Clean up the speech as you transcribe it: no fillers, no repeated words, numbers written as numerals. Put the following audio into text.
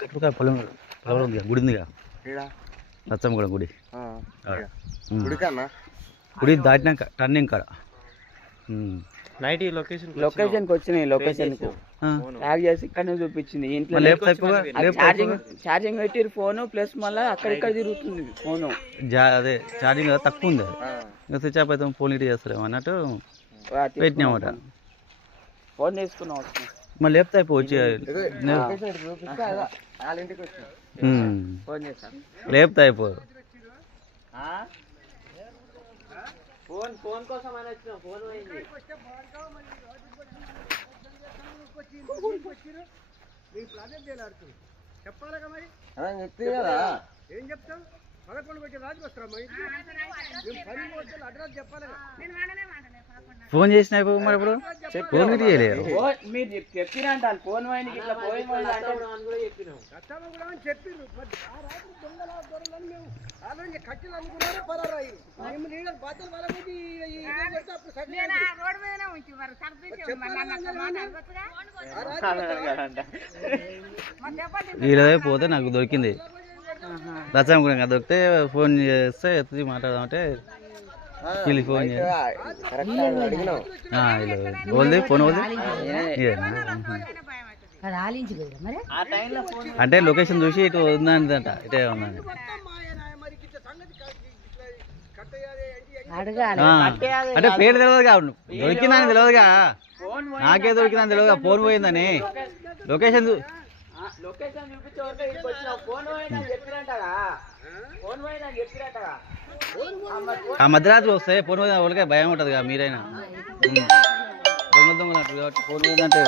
కట్టుకాయ పొలం ఉంది గుడి ఉందిగా లచ్చమ్మగూడెం గుడి గుడి దాటినాక టర్నింగ్ కాడ నైట్ లొకేషన్కి వచ్చినాయి. లొకేషన్కు యాప్ చేసి ఇక్కడనే చూపించింది. ఇంట్లో ఛార్జింగ్ పెట్టిరు ఫోన్ ప్లస్ మళ్ళీ అక్కడిక్కడ తిరుగుతుంది ఫోను. అదే ఛార్జింగ్ తక్కువ ఉంది, ఇంకా స్విచ్ ఆఫ్ అయితే ఫోన్ ఇటు చేస్తారేమో అన్నట్టు పెట్టినామట. ఫోన్ తీసుకున్నాం మళ్ళీ లేపితే అయిపోయి లేపితే అయిపో. ఫోన్ కోసం అని వచ్చిన ఫోన్ పోయింది. చెప్పాలిగా మరి చెప్తే కదా ఏం చెప్తాం. 11 వచ్చి రాజు వస్తారా అడ్రస్ చెప్పాలిగా. ఫోన్ చేసిన మరి ఇప్పుడు ఫోన్ చేయలేదు మీరు చెప్పినంట ఫోన్ పోయింది ఇట్లా పోయింది చెప్పిండు. కట్టెలు అనుకున్నారో పరారాయి బాధ్యత వీళ్ళదే పోతే నాకు దొరికింది లచ్చమ్మ కూడా దొరికితే ఫోన్ చేస్తే ఎత్తి మాట్లాడదామంటే వీళ్ళు ఫోన్ చేయాలి ఫోన్ అంటే లొకేషన్ చూసి ఇటు ఉందంట ఇటే ఉందండి. అంటే పేరు తెలియదుగా, దొరికిందని తెలియదుగా, నాకే దొరికిందని తెలియదుగా ఫోన్ పోయిందని. లొకేషన్ ఆ మధ్యరాత్రి వస్తే ఫోన్ పోయిన వాళ్ళకే భయం ఉంటుంది కదా. మీరైనా దొంగ దొంగ కాబట్టి ఫోన్ పోయిందంటే